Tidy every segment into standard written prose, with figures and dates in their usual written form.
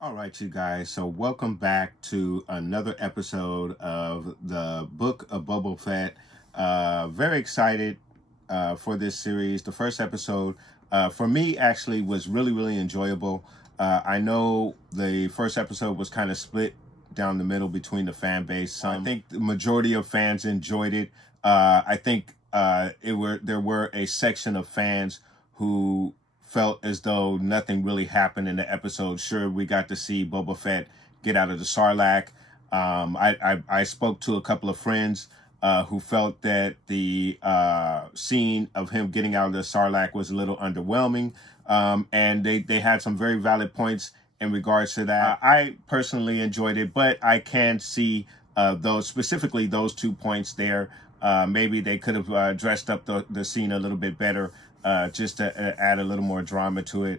All right, you guys. So welcome back to another episode of the Book of Boba Fett. Very excited for this series. The first episode, for me, actually was really enjoyable. I know the first episode was kind of split down the middle between the fan base. I think the majority of fans enjoyed it. I think there were a section of fans who felt as though nothing really happened in the episode. Sure, we got to see Boba Fett get out of the Sarlacc. I spoke to a couple of friends who felt that the scene of him getting out of the Sarlacc was a little underwhelming, and they had some very valid points in regards to that. I personally enjoyed it, but I can see specifically those 2 points there. Maybe they could have dressed up the scene a little bit better, just to add a little more drama to it.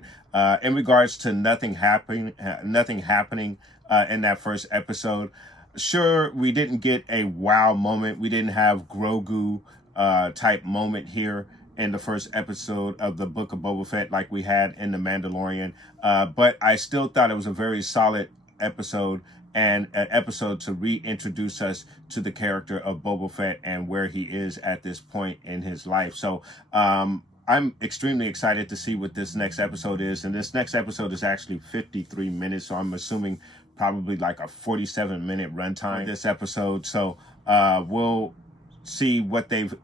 In regards to nothing happening in that first episode, sure, we didn't get a wow moment. We didn't have Grogu type moment here in the first episode of the Book of Boba Fett like we had in The Mandalorian. But I still thought it was a very solid episode, and an episode to reintroduce us to the character of Boba Fett and where he is at this point in his life. So I'm extremely excited to see what this next episode is. And this next episode is actually 53 minutes. So I'm assuming probably like a 47-minute runtime for this episode. So we'll see what they've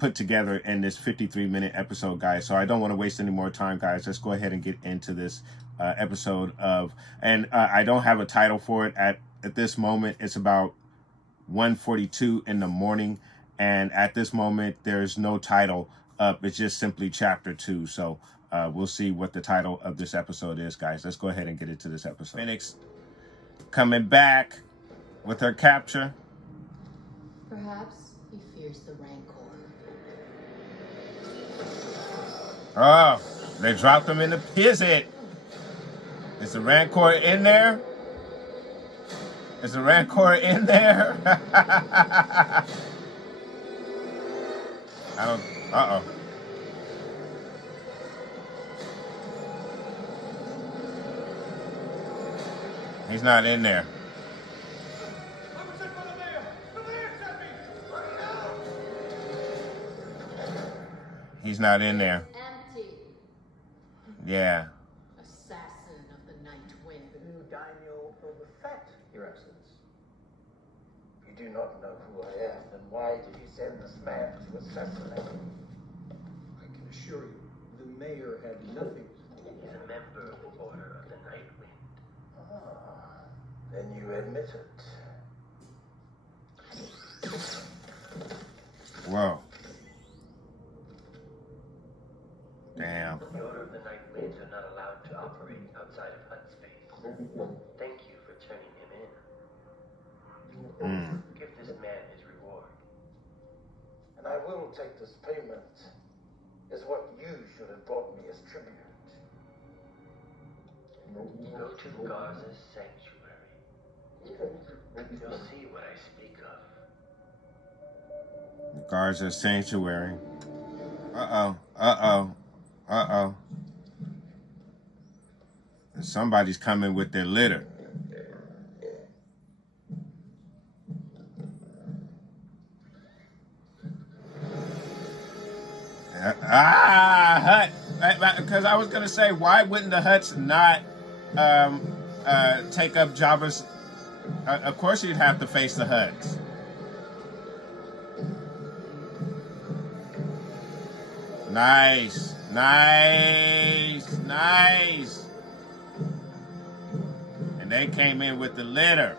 put together in this 53-minute episode, guys. So I don't want to waste any more time, guys. Let's go ahead and get into this episode of, and I don't have a title for it at this moment. It's about 1:42 in the morning. And at this moment, there's no title up. It's just simply chapter 2. So we'll see what the title of this episode is, guys. Let's go ahead and get into this episode. Phoenix coming back with her capture. Perhaps he fears the Rancor. Oh, they dropped him in the pit. Is the Rancor in there? Is the Rancor in there? I don't. Uh-oh. He's not in there. He's not in there. Empty. Yeah. Assassin of the Night Wind. The new daimyo Boba Fett, Your Excellency. You do not know who I am, then why did you send this man to assassinate me? I can assure you, the mayor had nothing. He's a member of the Order of the Night Wind. Ah, then you admit it. Whoa. Damn. The Order of the Night Winds are not allowed to operate outside of Hutt space. Thank you for turning him in. Give this man his reward. And I will take this payment as what you should have brought me as tribute. Go to Garza's sanctuary. You'll see what I speak of. Garza's sanctuary. Uh-oh. Somebody's coming with their litter. Hut. Because I was going to say, why wouldn't the Hutts not take up Jabba's... of course you'd have to face the Hutts. Nice. And they came in with the litter.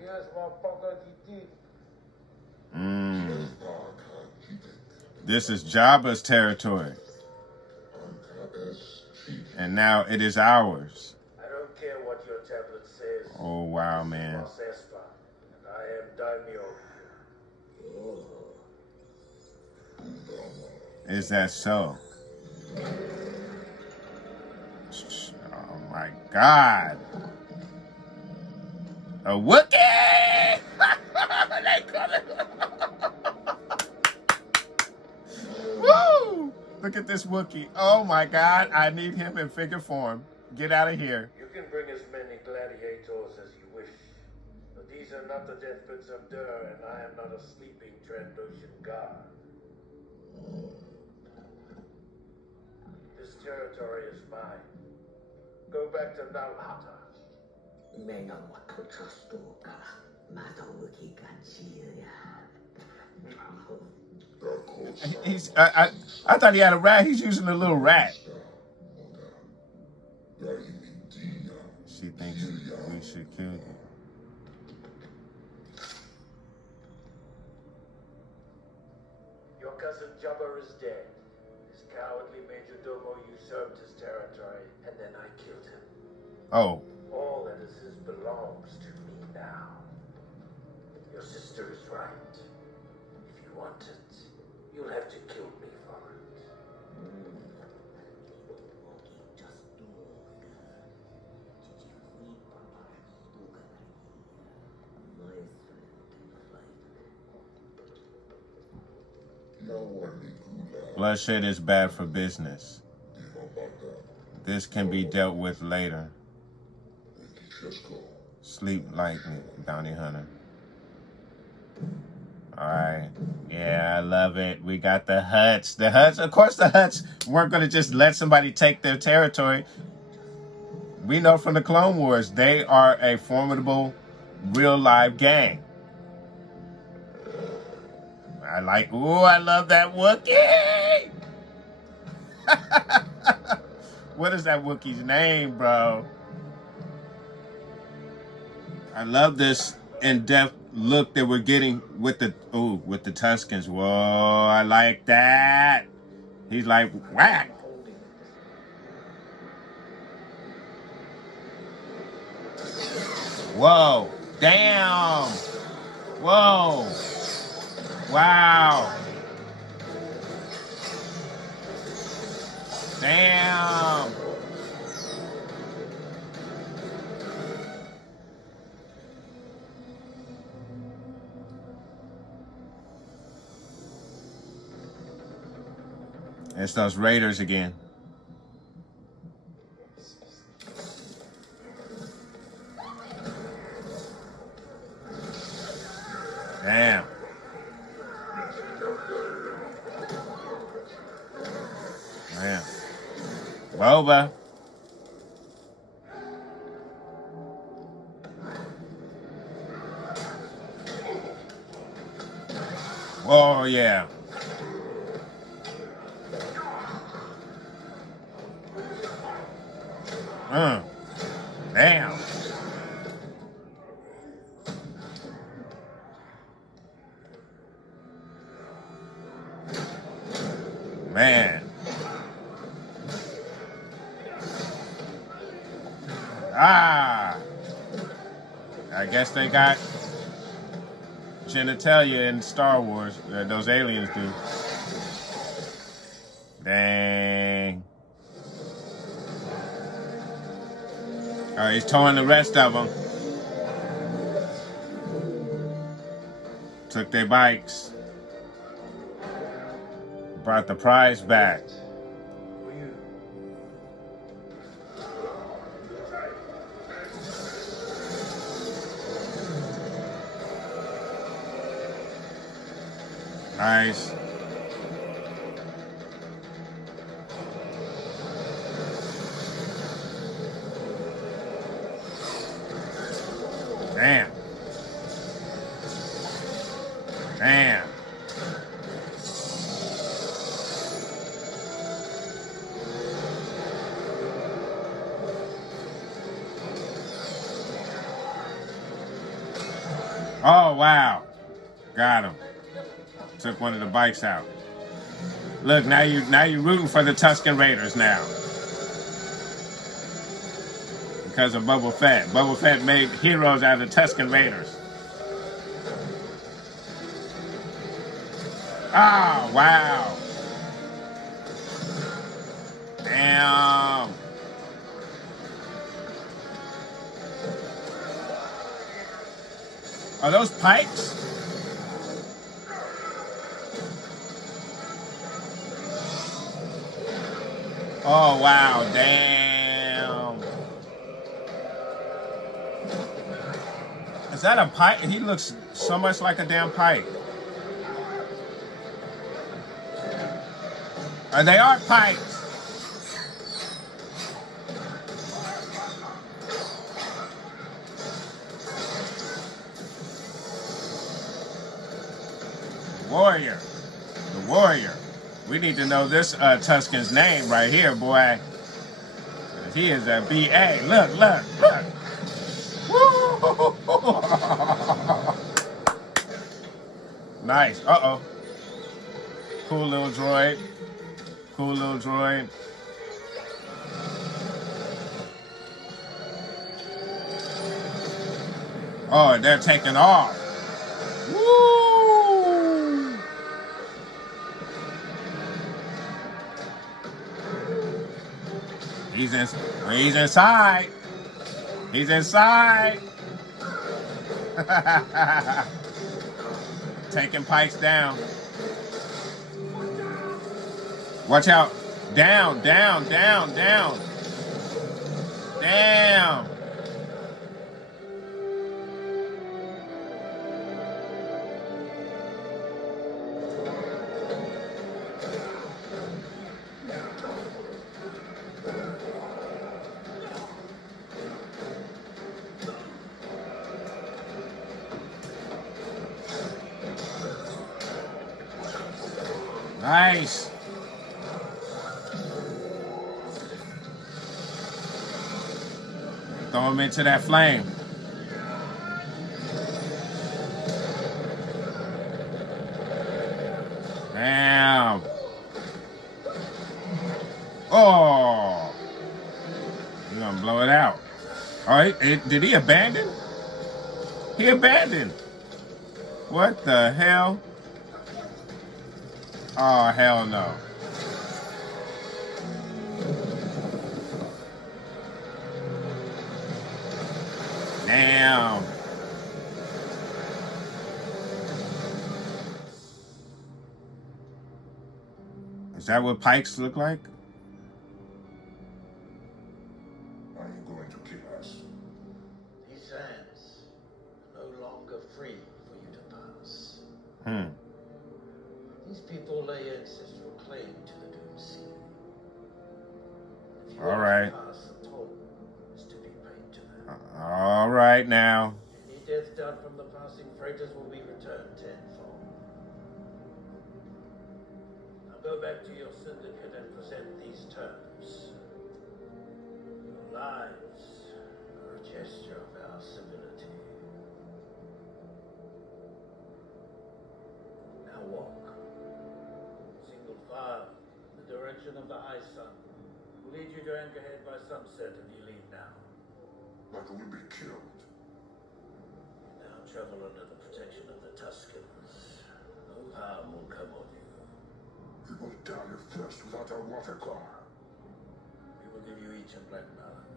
Yes, motherfucker, you did. This is Jabba's territory. And now it is ours. I don't care what your tablet says. Oh, wow, man. Mos Espa, and I am Daimyo here. Is that so? Oh, my God. A Wookiee! They call it. Woo! Look at this Wookiee. Oh my God, I need him in figure form. Get out of here. You can bring as many gladiators as you wish, but these are not the deathbeds of Dur, and I am not a sleeping Trandoshan guard. This territory is mine. Go back to Nalhata. I thought he had a rat. He's using a little rat. She thinks we should kill you. Your cousin Jabba is dead. His cowardly majordomo usurped his territory, and then I killed him. Oh. All that is his belongs to me now. Your sister is right. If you want it, you'll have to kill me for it. Bloodshed is bad for business. This can be dealt with later. Sleep lightly, bounty hunter. Alright. Yeah, I love it. We got the Hutts. The Hutts, of course the Hutts weren't going to just let somebody take their territory. We know from the Clone Wars, they are a formidable, real live gang. I love that Wookiee! What is that Wookiee's name, bro? I love this in-depth look that we're getting with the Tuskens. Whoa, I like that. He's like, whack. Whoa, damn. Whoa. Wow. Damn. It's those Raiders again. Damn. Man. Boba. Oh, yeah. Damn. Man. I guess they got genitalia in Star Wars. Those aliens do. Dang. All right, he's towing the rest of them. Took their bikes. Brought the prize back. Nice. Damn. Damn. Oh, wow. Got him. Took one of the bikes out. Look, now you're rooting for the Tusken Raiders now. Because of Boba Fett. Boba Fett made heroes out of the Tusken Raiders. Oh, wow. Damn. Are those pikes? Oh, wow. Damn. Is that a pike? He looks so much like a damn pike. They are pikes. Warrior. The warrior. We need to know this Tusken's name right here, boy. He is a B.A. Look, look, look. Woo! Nice. Uh-oh. Cool little droid. Cool little droid. Oh, they're taking off. Woo! He's inside. He's inside. Taking pikes down. Watch out. Down, down, down, down. Damn. Nice. Throw him into that flame. Damn. Oh. You're gonna blow it out. Oh, did he abandon? He abandoned. What the hell? Oh, hell no. Damn. Is that what pikes look like? Are you going to kill us? These lands are no longer free for you to pass. Hmm. These people lay ancestral claim to the Doom Sea. If you All right. pass, the toll is to be paid to them. All right now. Any death done from the passing freighters will be returned tenfold. Now go back to your syndicate and present these terms. Your lives are a gesture of our civility. Now walk. Single file in the direction of the high sun. We'll lead you to Anchorhead by sunset if you leave now. But we'll be killed. Now travel under the protection of the Tuskens. No harm will come of you. We will die of thirst without our water car. We will give you each a black melon.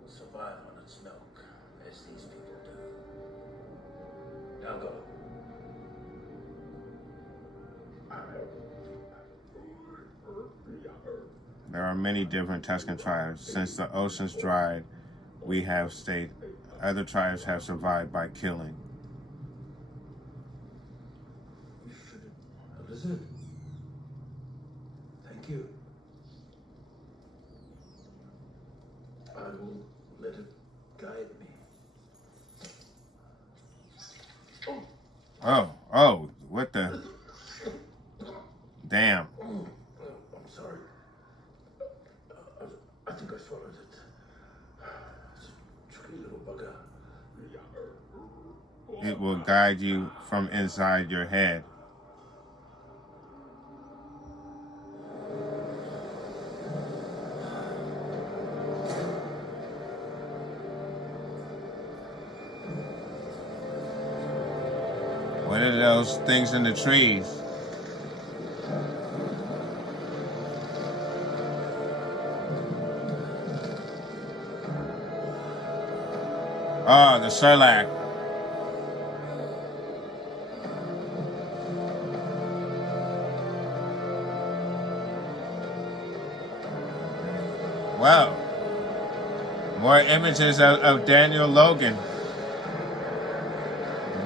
We'll survive on its milk, as these people do. Now go. There are many different Tusken tribes. Since the oceans dried, we have stayed. Other tribes have survived by killing. What is it? Thank you. I will let it guide me. Oh, what the? Damn. I'm sorry. I think I swallowed it. It's a tricky little bugger. It will guide you from inside your head. What are those things in the trees? Oh, the Sarlacc. Wow. More images of Daniel Logan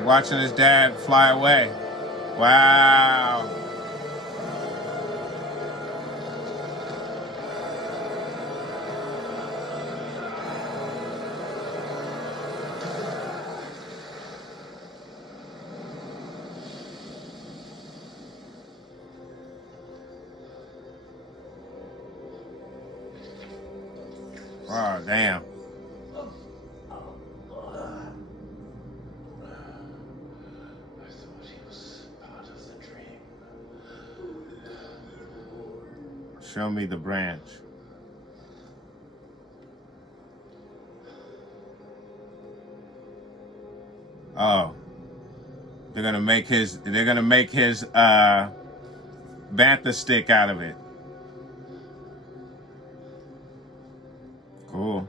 watching his dad fly away. Wow. Oh, damn. I thought he was part of the dream. Show me the branch. Oh. They're gonna make his bantha stick out of it. Cool.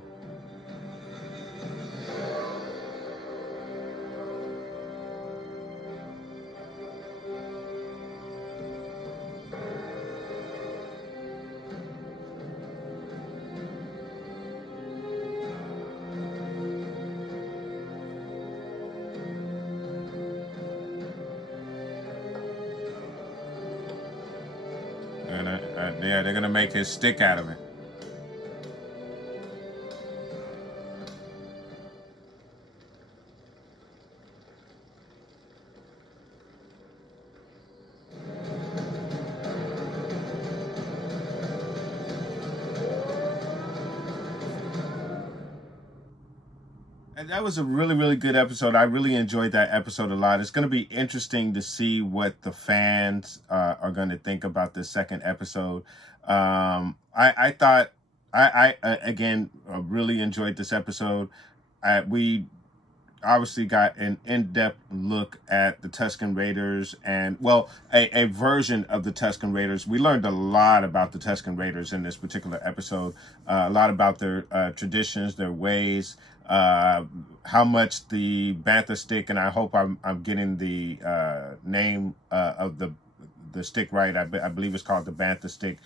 They're gonna make his stick out of it. And that was a really, really good episode. I really enjoyed that episode a lot. It's going to be interesting to see what the fans are going to think about this second episode. I thought, again, really enjoyed this episode. We obviously got an in-depth look at the Tusken Raiders and, well, a version of the Tusken Raiders. We learned a lot about the Tusken Raiders in this particular episode, a lot about their traditions, their ways, how much the bantha stick, and I hope I'm getting the name of the stick right. I believe it's called the bantha stick.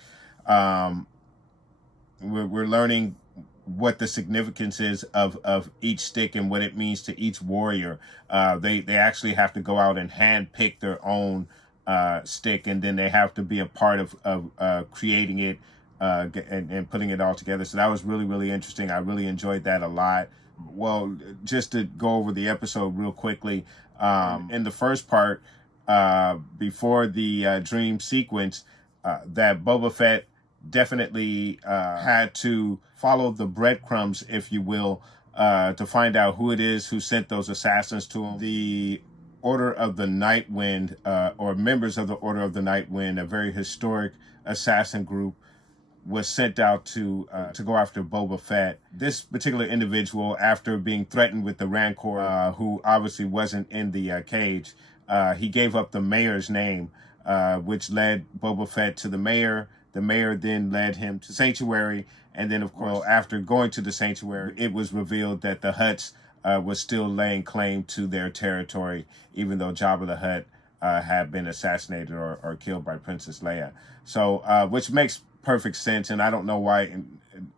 We're learning what the significance is of each stick and what it means to each warrior. They actually have to go out and hand pick their own stick, and then they have to be a part of creating it and putting it all together. So that was really, really interesting. I really enjoyed that a lot. Well, just to go over the episode real quickly, in the first part, before the dream sequence, that Boba Fett definitely had to follow the breadcrumbs, if you will, to find out who it is who sent those assassins to him. The Order of the Night Wind, or members of the Order of the Night Wind, a very historic assassin group, was sent out to go after Boba Fett. This particular individual, after being threatened with the Rancor, who obviously wasn't in the cage, he gave up the mayor's name, which led Boba Fett to the mayor. The mayor then led him to Sanctuary, and then, of course, after going to the Sanctuary, it was revealed that the Hutts was still laying claim to their territory, even though Jabba the Hutt had been assassinated or killed by Princess Leia. So, which makes perfect sense, and I don't know why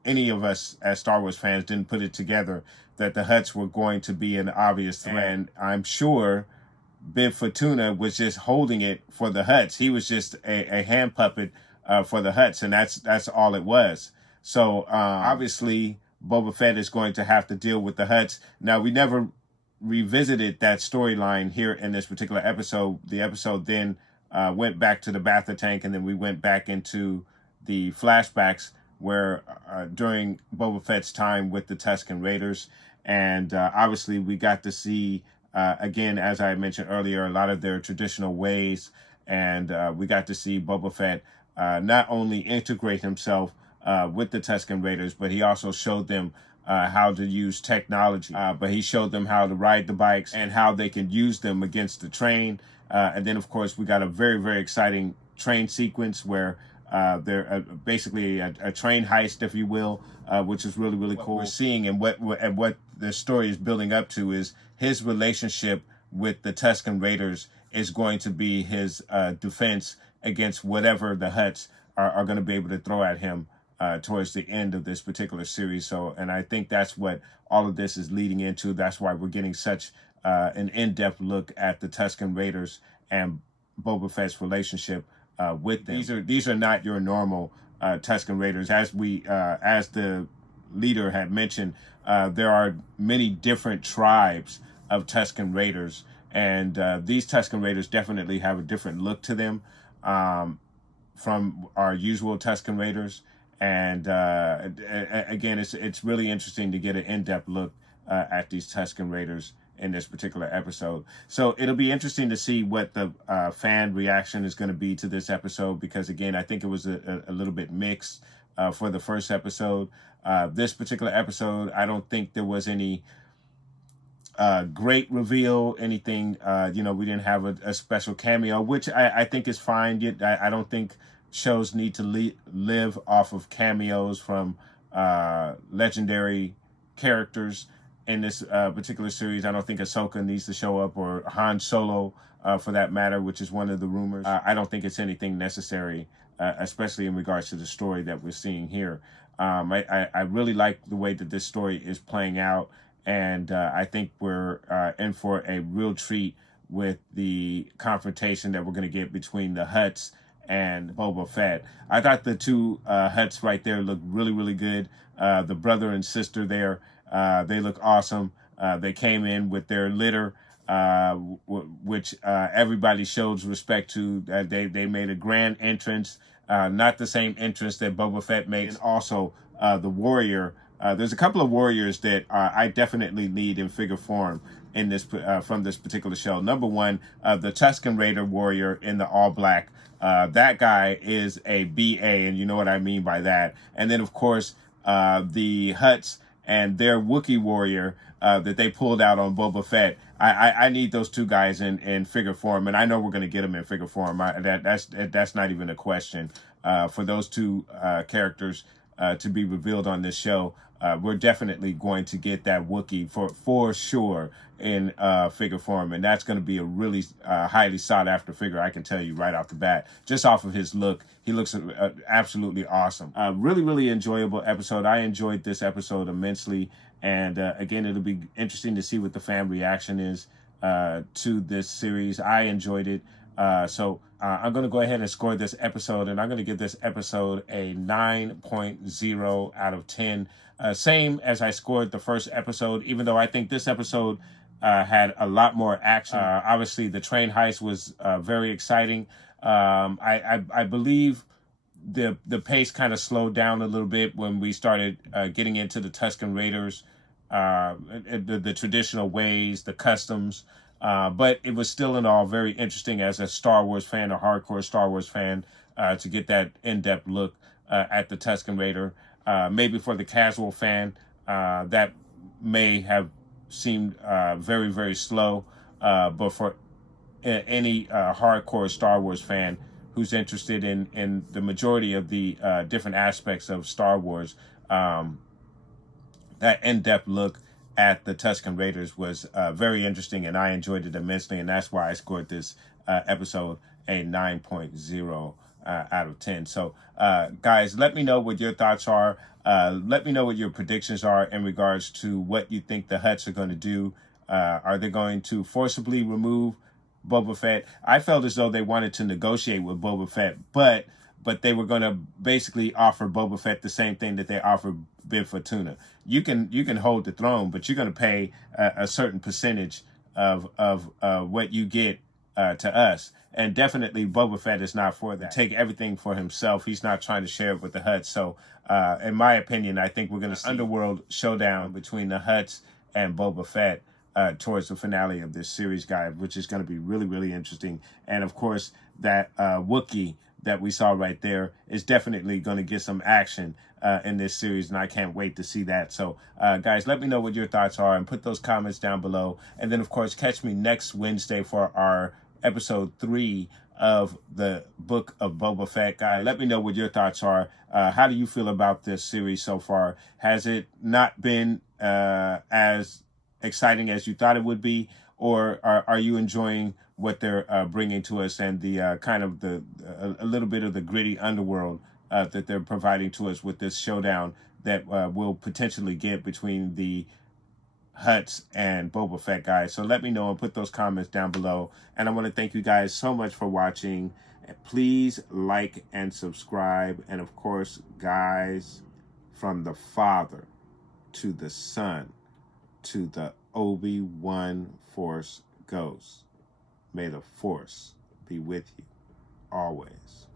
any of us as Star Wars fans didn't put it together that the Hutts were going to be an obvious threat. And I'm sure Bib Fortuna was just holding it for the Hutts. He was just a hand puppet for the Hutts, and that's all it was. So obviously Boba Fett is going to have to deal with the Hutts. Now, we never revisited that storyline here in this particular episode. The episode then went back to the Bacta tank, and then we went back into the flashbacks where during Boba Fett's time with the Tusken Raiders. And obviously we got to see, again, as I mentioned earlier, a lot of their traditional ways. And we got to see Boba Fett not only integrate himself with the Tusken Raiders, but he also showed them how to use technology. But he showed them how to ride the bikes and how they could use them against the train, And then, of course, we got a very, very exciting train sequence where they're basically a train heist, if you will, which is really, really cool. What we're seeing and what the story is building up to is his relationship with the Tusken Raiders is going to be his defense against whatever the Hutts are going to be able to throw at him towards the end of this particular series. So, and I think that's what all of this is leading into. That's why we're getting such an in-depth look at the Tusken Raiders and Boba Fett's relationship with them. These are not your normal Tusken Raiders. As the leader had mentioned, there are many different tribes of Tusken Raiders, and these Tusken Raiders definitely have a different look to them from our usual Tusken Raiders. And again, it's really interesting to get an in-depth look at these Tusken Raiders in this particular episode. So it'll be interesting to see what the fan reaction is going to be to this episode, because again, I think it was a little bit mixed for the first episode. This particular episode, I don't think there was any great reveal, anything, we didn't have a special cameo, which I think is fine. I don't think shows need to live off of cameos from legendary characters in this particular series. I don't think Ahsoka needs to show up, or Han Solo for that matter, which is one of the rumors. I don't think it's anything necessary, especially in regards to the story that we're seeing here. I really like the way that this story is playing out, and I think we're in for a real treat with the confrontation that we're going to get between the Hutts and Boba Fett. I thought the two Hutts right there looked really, really good. The brother and sister there, they look awesome. They came in with their litter, which everybody shows respect to. They made a grand entrance, not the same entrance that Boba Fett made. And also the warrior. There's a couple of warriors that I definitely need in figure form in this from this particular show. Number one, the Tusken Raider warrior in the all black. That guy is a BA, and you know what I mean by that. And then, of course, the Hutts and their Wookiee warrior that they pulled out on Boba Fett. I need those two guys in figure form, and I know we're going to get them in figure form. That's not even a question. For those two characters to be revealed on this show, we're definitely going to get that Wookiee for sure in figure form, and that's going to be a really highly sought after figure. I can tell you right off the bat, just off of his look, he looks absolutely awesome. Really, really enjoyable episode. I enjoyed this episode immensely, and again, it'll be interesting to see what the fan reaction is to this series. I enjoyed it. So I'm going to go ahead and score this episode, and I'm going to give this episode a 9.0 out of 10. Same as I scored the first episode, even though I think this episode had a lot more action. Obviously, the train heist was very exciting. I believe the pace kind of slowed down a little bit when we started getting into the Tusken Raiders, the traditional ways, the customs. But it was still in all very interesting as a Star Wars fan, a hardcore Star Wars fan, to get that in-depth look at the Tusken Raider. Maybe for the casual fan, that may have seemed very, very slow. But for any hardcore Star Wars fan who's interested in the majority of the different aspects of Star Wars, that in-depth look at the Tusken Raiders was very interesting, and I enjoyed it immensely, and that's why I scored this episode a 9.0 out of 10. So, guys, let me know what your thoughts are. Let me know what your predictions are in regards to what you think the Hutts are going to do. Are they going to forcibly remove Boba Fett? I felt as though they wanted to negotiate with Boba Fett, but they were going to basically offer Boba Fett the same thing that they offered Bib Fortuna. You can hold the throne, but you're going to pay a certain percentage of what you get to us. And definitely Boba Fett is not for that. Take everything for himself. He's not trying to share it with the Hutts. So in my opinion, I think we're going to see underworld showdown between the Hutts and Boba Fett towards the finale of this series, guys, which is going to be really, really interesting. And of course, that Wookiee that we saw right there is definitely going to get some action in this series, and I can't wait to see that. So, guys, let me know what your thoughts are and put those comments down below. And then, of course, catch me next Wednesday for our episode 3 of the Book of Boba Fett. Guys, let me know what your thoughts are. How do you feel about this series so far? Has it not been as exciting as you thought it would be, or are you enjoying what they're bringing to us, and the kind of a little bit of the gritty underworld that they're providing to us with this showdown that we'll potentially get between the Hutts and Boba Fett, guys? So let me know and put those comments down below. And I want to thank you guys so much for watching. Please like and subscribe. And of course, guys, from the Father to the Son to the Obi-Wan Force Ghost, may the Force be with you always.